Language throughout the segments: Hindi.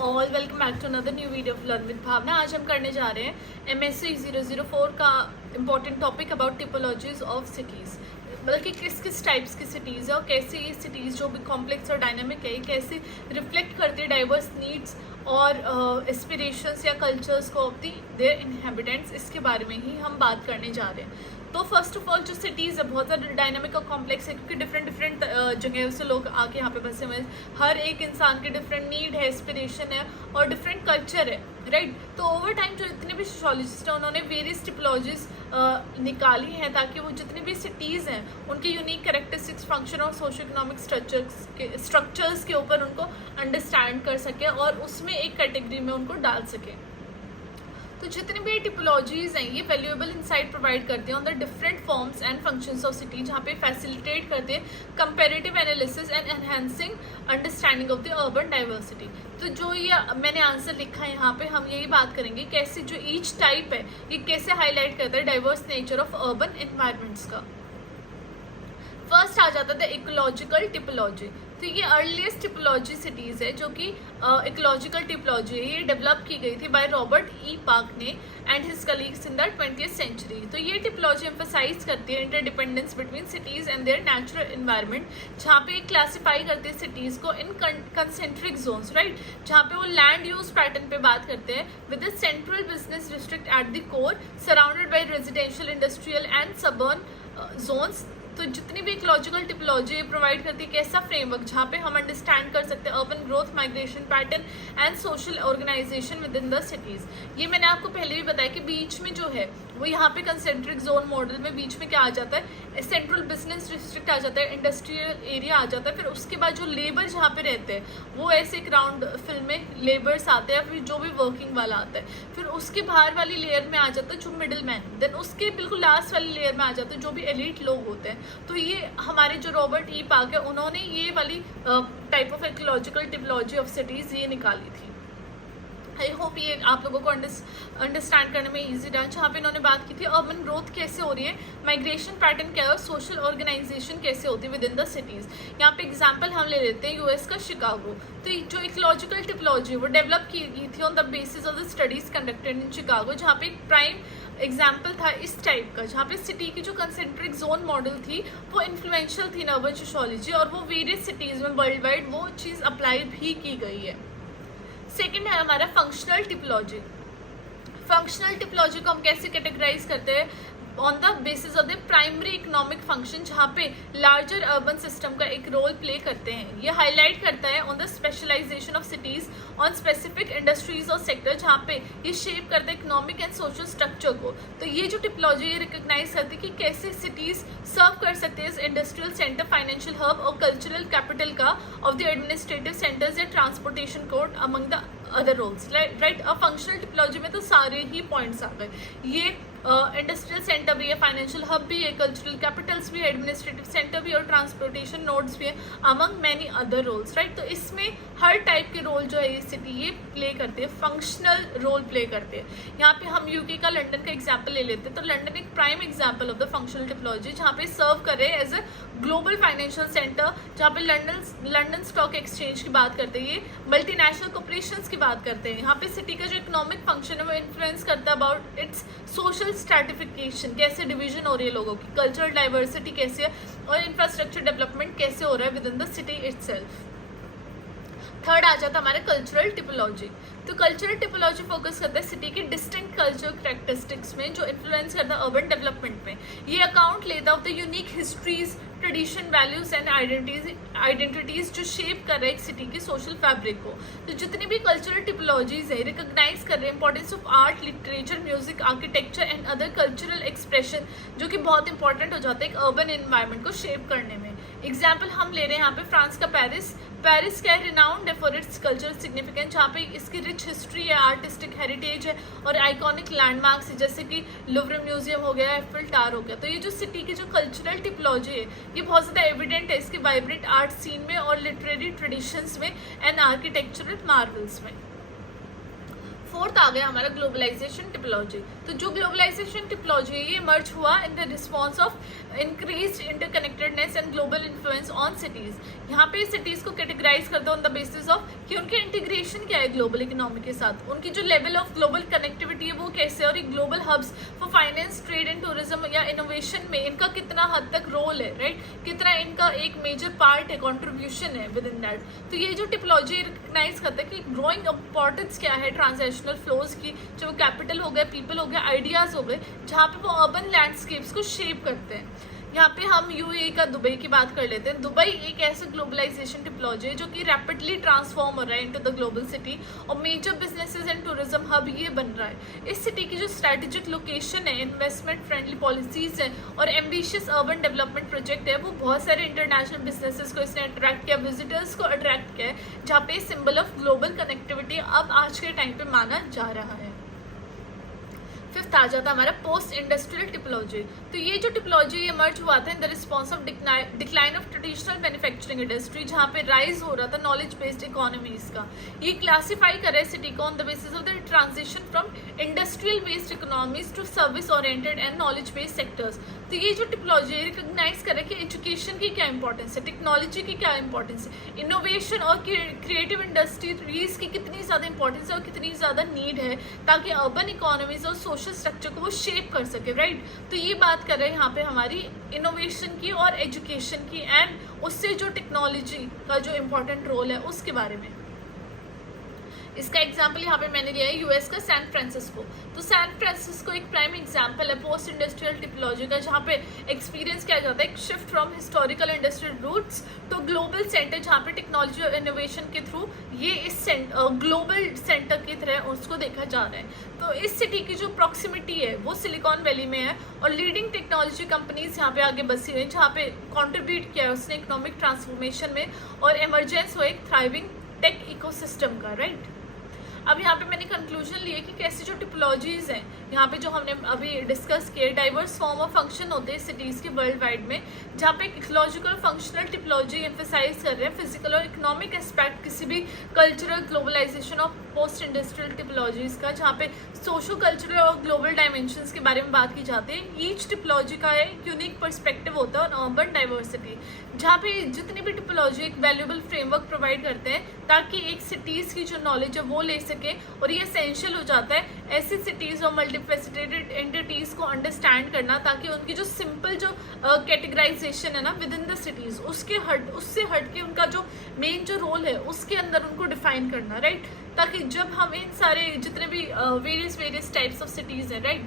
All, welcome back to another new video of learn with Bhavna. आज हम करने जा रहे हैं MSc 004 का important topic about typologies of cities. मतलब कि किस किस टाइप्स की सिटीज़ है और कैसे ये सिटीज़ जो भी कॉम्प्लेक्स और डायनामिक है कैसे रिफ्लेक्ट करती है डाइवर्स नीड्स और एस्पिरेशंस या कल्चर्स को ऑफ दी देयर इनहेबिटेंट्स, इसके बारे में ही हम बात करने जा रहे हैं। तो फर्स्ट ऑफ ऑल जो सिटीज़ है बहुत ज़्यादा डायनामिक और कॉम्प्लेक्स है, क्योंकि डिफरेंट जगह से लोग आके यहाँ पे बसे हुए हैं। हर एक इंसान के डिफरेंट नीड है, एस्पिरेशन है और डिफरेंट कल्चर है, राइट। तो ओवर टाइम जो इतने भी सोशोलॉजिस्ट हैं उन्होंने वेरियस टिपोलॉजीज निकाली हैं ताकि वो जितनी भी सिटीज़ हैं उनके यूनिक कैरेक्टरिस्टिक्स, फंक्शन और सोशो इकोनॉमिक स्ट्रक्चर्स के ऊपर उनको अंडरस्टैंड कर सके और उसमें एक कैटेगरी में उनको डाल सके। तो जितनी भी टिपोलॉजीज हैं ये वैल्यूएबल इंसाइट प्रोवाइड करते हैं on the different forms and functions of city, जहाँ पे फैसिलिटेट करते हैं comparative analysis and enhancing understanding of the urban diversity. तो जो ये मैंने आंसर लिखा है यहाँ पे हम यही बात करेंगे कैसे जो ईच टाइप है ये कैसे हाईलाइट करता है diverse nature of urban environments का। फर्स्ट आ जाता था इकोलॉजिकल टिपोलॉजी। तो ये अर्लीस्ट टिपोलॉजी सिटीज़ है जो कि इकोलॉजिकल टिपोलॉजी है। ये डेवलप की गई थी बाय रॉबर्ट ई पार्क ने and his colleagues in the 20th century. तो ये टिपोलॉजी एम्फसाइज करती है interdependence between cities and their natural environment, जहाँ पे क्लासीफाई करते हैं सिटीज़ को इन कंसेंट्रिक जोन्स, राइट, जहाँ पे वो लैंड यूज पैटर्न पे बात करते हैं with the central business district at the core surrounded by residential, industrial and suburban zones. तो जितनी भी इकोलॉजिकल टिपोलॉजी प्रोवाइड करती है कैसा फ्रेमवर्क जहाँ पे हम अंडरस्टैंड कर सकते हैं urban growth, migration pattern and social organisation with in the cities. ये मैंने आपको पहले भी बताया कि बीच में जो है वो यहाँ पे कंसेंट्रिक जोन मॉडल में बीच में क्या आ जाता है, सेंट्रल बिजनेस डिस्ट्रिक्ट आ जाता है, इंडस्ट्रियल एरिया आ जाता है। फिर उसके बाद जो लेबर जहाँ पे रहते हैं वो ऐसे एक राउंड फिल में लेबर्स आते हैं, फिर जो भी वर्किंग वाला आता है। फिर उसके बाहर वाली लेयर में आ जाता है जो मिडिल मैन, देन उसके बिल्कुल लास्ट वाली लेयर में आ जाता है जो भी एलिट लोग होते हैं। तो ये हमारे जो रॉबर्ट ई पार्क है उन्होंने ये वाली type of ecological typology of cities ये निकाली थी। आई होप ये आप लोगों को अंडरस्टैंड करने में इजी रहा। जहाँ पे इन्होंने बात की थी अर्बन ग्रोथ कैसे हो रही है, माइग्रेशन पैटर्न क्या है और सोशल ऑर्गेनाइजेशन कैसे होती है विद इन द सिटीज़। यहाँ पे एग्जांपल हम ले लेते हैं यूएस का शिकागो। तो जो इकोलॉजिकल टिपोलॉजी वो डेवलप की गई थी on the basis of the studies conducted in Chicago, जहाँ पे एक प्राइम एग्जाम्पल था इस टाइप का, जहाँ पे सिटी की जो कंसेंट्रिक जोन मॉडल थी वो इन्फ्लुएंशियल थी इन अर्बन सोशियोलॉजी और वो वेरियस सिटीज़ में वर्ल्ड वाइड वो चीज़ अप्लाई भी की गई है। सेकेंड है हमारा फंक्शनल टिपोलॉजी। फंक्शनल टिपोलॉजी को हम कैसे कैटेगराइज करते हैं, on the basis of the primary economic function, जहाँ पे लार्जर अर्बन सिस्टम का एक रोल प्ले करते हैं। ये हाईलाइट करता है on the specialisation of cities on specific industries और सेक्टर, जहाँ पे ये शेप करता है इकोनॉमिक एंड सोशल स्ट्रक्चर को। तो ये जो टिपोलॉजी ये रिकॉग्नाइज करती है कि कैसे सिटीज़ सर्व कर सकते हैं इंडस्ट्रियल सेंटर, फाइनेंशियल हब और कल्चरल कैपिटल का ऑफ द एडमिनिस्ट्रेटिव सेंटर्स या transportation code among the other roles, right. अब फंक्शनल टिपोलॉजी में तो सारे ही पॉइंट्स आ गए। ये इंडस्ट्रियल सेंटर भी है, फाइनेंशियल हब भी है, कल्चरल कैपिटल्स भी है, एडमिनिस्ट्रेटिव सेंटर भी और ट्रांसपोर्टेशन नोड्स भी है among many other roles, right. तो इसमें हर टाइप के रोल जो है ये सिटी ये प्ले करते हैं, फंक्शनल रोल प्ले करते हैं। यहाँ पे हम यूके का लंदन का एग्जाम्पल ले लेते हैं। तो लंदन एक prime example of the functional typology, जहाँ पे सर्व करे as a global financial centre, जहाँ पे लंदन स्टॉक एक्सचेंज की बात करते हैं, ये मल्टीनेशनल कॉर्पोरेशंस की बात करते हैं। यहाँ पे सिटी का जो इकोनॉमिक फंक्शन है वो इन्फ्लुएंस करता है अबाउट इट्स सोशल स्ट्रैटिफिकेशन, कैसे डिवीजन हो रही है लोगों की, कल्चरल डाइवर्सिटी कैसे है और इंफ्रास्ट्रक्चर डेवलपमेंट कैसे हो रहा है with in the city itself. Third आ जाता है हमारा कल्चरल टिपोलॉजी। तो कल्चरल टिपोलॉजी फोकस करता है सिटी के डिस्टिंक्ट कल्चरल कैरेक्टरिस्टिक्स में जो इन्फ्लुएंस करता है अर्बन डेवलपमेंट में। ये अकाउंट लेता है of the unique histories, tradition, values and identities जो शेप कर रहे हैं एक सिटी की सोशल फैब्रिक को। तो जितनी भी कल्चरल टिपोलॉजीज है रिकॉग्नाइज कर रहे हैं importance of art, literature, music, architecture and other cultural expression, जो कि बहुत इंपॉर्टेंट हो जाता है एक अर्बन एनवायरनमेंट को शेप करने में। एग्जाम्पल हम ले रहे हैं यहाँ पे फ्रांस का पेरिस। पेरिस क्या है, रिनाउंड है फॉर इट्स कल्चरल सिग्निफिकेंस, जहाँ पे इसकी रिच हिस्ट्री है, आर्टिस्टिक हेरिटेज है और आइकॉनिक लैंडमार्क्स है, जैसे कि लुव्र म्यूजियम हो गया, एफिल टावर हो गया। तो ये जो सिटी की जो कल्चरल टिपोलॉजी है ये बहुत ज़्यादा एविडेंट है इसके वाइब्रेंट आर्ट सीन में और लिटरेरी ट्रेडिशंस में एंड आर्किटेक्चरल मार्वल्स में। फोर्थ आ गया हमारा ग्लोबलाइजेशन टिपोलॉजी। तो जो ग्लोबलाइजेशन टिपोलॉजी है ये मर्ज हुआ in the response of increase interconnectedness and global influence on cities. यहाँ पे सिटीज़ को कैटेगराइज करता है ऑन द बेसिस ऑफ कि उनके इंटीग्रेशन क्या है ग्लोबल इकोनॉमी के साथ, उनकी जो लेवल ऑफ ग्लोबल कनेक्टिविटी है वो कैसे, और एक global hubs for finance, trade and tourism या इनोवेशन में इनका कितना हद तक रोल है, राइट, कितना इनका एक मेजर पार्ट है, कॉन्ट्रीब्यूशन है विद इन दैट। तो ये जो टिपोलॉजी रिकग्नाइज करता है कि ग्रोइंग इंपॉर्टेंस क्या है ट्रांजैक्शनल फ्लोज की, जो वो कैपिटल हो गए, पीपल हो गए, आइडियाज़ हो गए, जहाँ पे वो अर्बन लैंडस्केप्स को शेप करते हैं। यहाँ पे हम यूएई का दुबई की बात कर लेते हैं। दुबई एक ऐसा ग्लोबलाइजेशन टिपोलॉजी है जो कि रैपिडली ट्रांसफॉर्म हो रहा है इनटू द ग्लोबल सिटी, और major businesses and tourism hub ये बन रहा है। इस सिटी की जो स्ट्रैटेजिक लोकेशन है, इन्वेस्टमेंट फ्रेंडली पॉलिसीज है और एम्बिशियस अर्बन डेवलपमेंट प्रोजेक्ट है, वो बहुत सारे इंटरनेशनल बिजनेसेस को इसने अट्रैक्ट किया, विजिटर्स को अट्रैक्ट किया है, जहाँ पे सिंबल ऑफ ग्लोबल कनेक्टिविटी अब आज के टाइम पे माना जा रहा है। फिफ्थ आ जाता है हमारा पोस्ट इंडस्ट्रियल टिपोलॉजी। तो ये जो टिपोलॉजी ये मर्ज हुआ था in the response of decline of traditional manufacturing industry, जहाँ पे राइज हो रहा था नॉलेज बेस्ड इकोनॉमीज का। ये क्लासीफाई कर रहा है सिटी को on the basis of the transition from industrial based economies to service oriented and knowledge based sectors. तो ये जो टिपोलॉजी रिकॉग्नाइज कर रहा है कि एजुकेशन की क्या इंपॉर्टेंस है, टेक्नोलॉजी की क्या इंपॉर्टेंस है, इनोवेशन और क्रिएटिव इंडस्ट्रीज की कितनी ज़्यादा इंपॉर्टेंस है और कितनी ज़्यादा नीड है, ताकि अर्बन इकोनॉमीज और सोशल स्ट्रक्चर को वो शेप कर सके, राइट। तो ये बात कर रहे हैं यहाँ पे हमारी इनोवेशन की और एजुकेशन की, एंड उससे जो टेक्नोलॉजी का जो इम्पोर्टेंट रोल है उसके बारे में। इसका एग्जाम्पल यहाँ पे मैंने लिया है यूएस का सैन फ्रांसिस्को। तो सैन फ्रांसिस्को एक प्राइम एग्जाम्पल है पोस्ट इंडस्ट्रियल टिपोलॉजी का, जहाँ पे एक्सपीरियंस किया जाता है एक shift from historical industrial roots to global centre, जहाँ पे टेक्नोलॉजी और इनोवेशन के थ्रू ये इस ग्लोबल सेंटर की तरह उसको देखा जा रहा है। तो इस सिटी की जो प्रॉक्सिमिटी है वो सिलिकॉन वैली में है, और लीडिंग टेक्नोलॉजी कंपनीज यहाँ पे आगे बसी हुई हैं, जहाँ पे कॉन्ट्रीब्यूट किया है उसने इकोनॉमिक ट्रांसफॉर्मेशन में और एमरजेंस हो एक थ्राइविंग टेक इकोसिस्टम का, राइट। अब यहाँ पे मैंने कंक्लूजन लिए कि कैसे जो टिपोलॉजीज हैं यहाँ पे जो हमने अभी डिस्कस किए, डाइवर्स फॉर्म ऑफ फंक्शन होते हैं सिटीज़ के वर्ल्ड वाइड में, जहाँ पे इकोलॉजिकल फंक्शनल टिपोलॉजी एम्फेसाइज कर रहे हैं फिजिकल और इकोनॉमिक एस्पेक्ट किसी भी cultural globalisation of post industrial typologies का, जहाँ पे सोशो कल्चरल और ग्लोबल डायमेंशंस के बारे में बात की जाती है। ईच टिपोलॉजी का एक यूनिक पर्सपेक्टिव होता है और अर्बन डाइवर्सिटी, जहाँ पे जितनी भी टिपोलॉजी एक वैल्यूएबल फ्रेमवर्क प्रोवाइड करते हैं ताकि एक सिटीज़ की जो नॉलेज है वो ले सके, और ये एसेंशियल हो जाता है ऐसी सिटीज़ और मल्टीफेसिटेटेड एंटिटीज़ को अंडरस्टैंड करना, ताकि उनकी जो सिंपल जो कैटेगराइजेशन है ना विद इन द सिटीज़ उससे हट के उनका जो मेन जो रोल है उसके अंदर उनको डिफाइन करना, राइट। ताकि जब हम इन सारे जितने भी वेरियस टाइप्स ऑफ सिटीज़ हैं, राइट,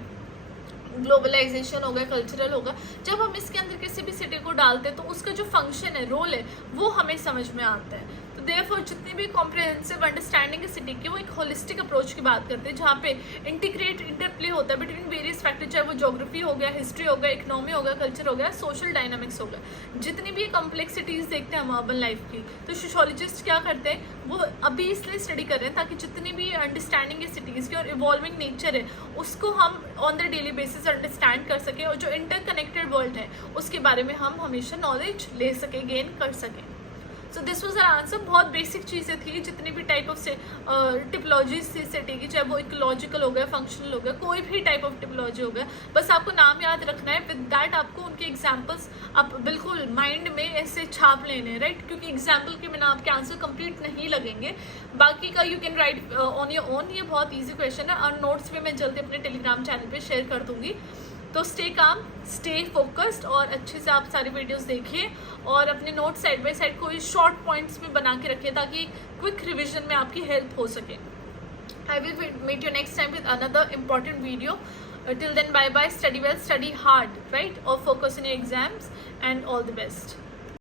ग्लोबलाइजेशन होगा, कल्चरल होगा, जब हम इसके अंदर किसी भी सिटी को डालते हैं तो उसका जो फंक्शन है, रोल है, वो हमें समझ में आता है। तो देयरफॉर जितनी भी कॉम्प्रिहेंसिव अंडरस्टैंडिंग है सिटी की, वो एक होलिस्टिक अप्रोच की बात करते हैं, जहाँ पे इंटीग्रेट इंटरप्ले होता है बिटवीन वेरियस फैक्टर, चाहे वो ज्योग्राफी हो गया, हिस्ट्री हो गया, इकोनॉमी हो गया, कल्चर हो गया, सोशल डायनामिक्स हो गया। जितनी भी कॉम्प्लेक्सिटीज़ देखते हैं हम अर्बन लाइफ की, तो सोशोलॉजिस्ट क्या करते हैं, वो अभी इसलिए स्टडी कर रहे हैं ताकि जितनी भी अंडरस्टैंडिंग है सिटीज़ की और इवॉल्विंग नेचर है उसको हम on the daily basis understand कर सकें, और जो इंटरकनेक्टेड वर्ल्ड है उसके बारे में हम हमेशा नॉलेज ले सकें, गेन कर सकें। So this was our answer. बहुत बेसिक चीज़ें थी, जितनी भी टाइप ऑफ से टिपोलॉजीज थी सिटी की, चाहे वो इकोलॉजिकल हो गया, फंक्शनल हो गया, कोई भी टाइप ऑफ टिपोलॉजी हो गया, बस आपको नाम याद रखना है। विद दैट आपको उनके एग्जाम्पल्स आप बिल्कुल माइंड में ऐसे छाप लेने हैं, राइट, क्योंकि एग्जाम्पल के बिना आपके आंसर कंप्लीट नहीं लगेंगे। बाकी का you can write on your own, ये बहुत ईजी क्वेश्चन है, और नोट्स भी मैं जल्दी अपने टेलीग्राम चैनल पर शेयर कर दूँगी। तो स्टे काम, स्टे फोकस्ड, और अच्छे से आप सारी वीडियोस देखिए, और अपने नोट साइड बाय साइड कोई शॉर्ट पॉइंट्स में बना के रखिए ताकि क्विक रिवीजन में आपकी हेल्प हो सके। I will meet you next time with another important video. Till then, bye bye, study well, study hard, right, or focus in your exams, and all the best.